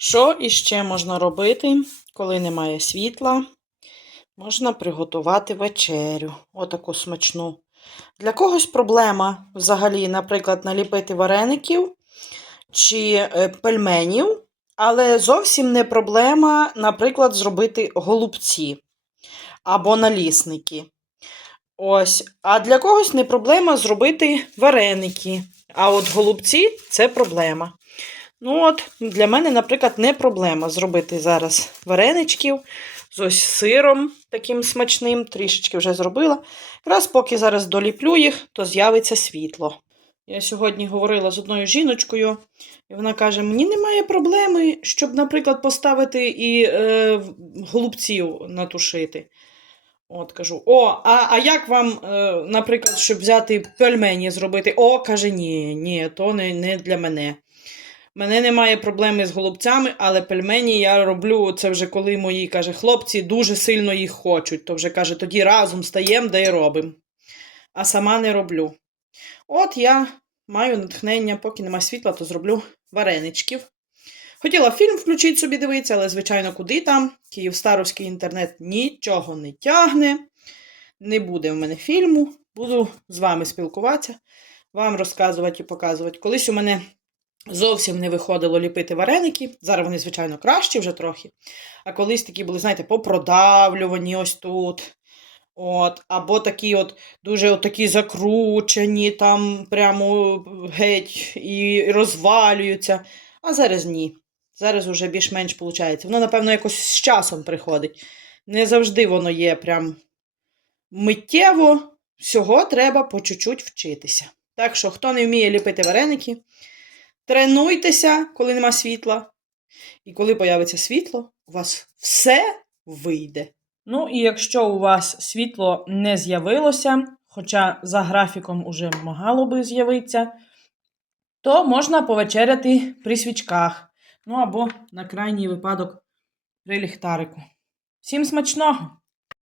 Що іще можна робити, коли немає світла? Можна приготувати вечерю, отаку смачну. Для когось проблема взагалі, наприклад, наліпити вареників чи е, пельменів, але зовсім не проблема, наприклад, зробити голубці або налісники. Ось. А для когось не проблема зробити вареники. А от голубці це проблема. Ну от, для мене, наприклад, не проблема зробити зараз вареничків з ось сиром таким смачним, трішечки вже зробила. Якраз поки зараз доліплю їх, то з'явиться світло. Я сьогодні говорила з одною жіночкою, і вона каже: мені немає проблеми, щоб, наприклад, поставити і е, голубців натушити. От кажу: О, а, а як вам, е, наприклад, щоб взяти пельмені зробити? О, каже, ні, ні, то не, не для мене. Мене немає проблеми з голубцями, але пельмені я роблю це вже коли мої каже, хлопці дуже сильно їх хочуть. То вже каже, тоді разом стаємо да й робимо. А сама не роблю. От я маю натхнення, поки нема світла, то зроблю вареничків. Хотіла фільм включити собі дивитися, але, звичайно, куди там. Київстаровський інтернет нічого не тягне. Не буде в мене фільму. Буду з вами спілкуватися, вам розказувати і показувати. Колись у мене зовсім не виходило ліпити вареники. Зараз вони, звичайно, кращі вже трохи. А колись такі були, знаєте, попродавлювані ось тут. От, або такі от дуже от такі закручені, там прямо геть і розвалюються. А зараз ні. Зараз уже більш-менш виходить. Воно, напевно, якось з часом приходить. Не завжди воно є прям миттєво. Всього треба по чуть-чуть вчитися. Так що, хто не вміє ліпити вареники, тренуйтеся, коли нема світла. І коли появиться світло, у вас все вийде. Ну, і якщо у вас світло не з'явилося, хоча за графіком уже могало би з'явитися, то можна повечеряти при свічках. Ну або на крайній випадок при ліхтарику. Всім смачного!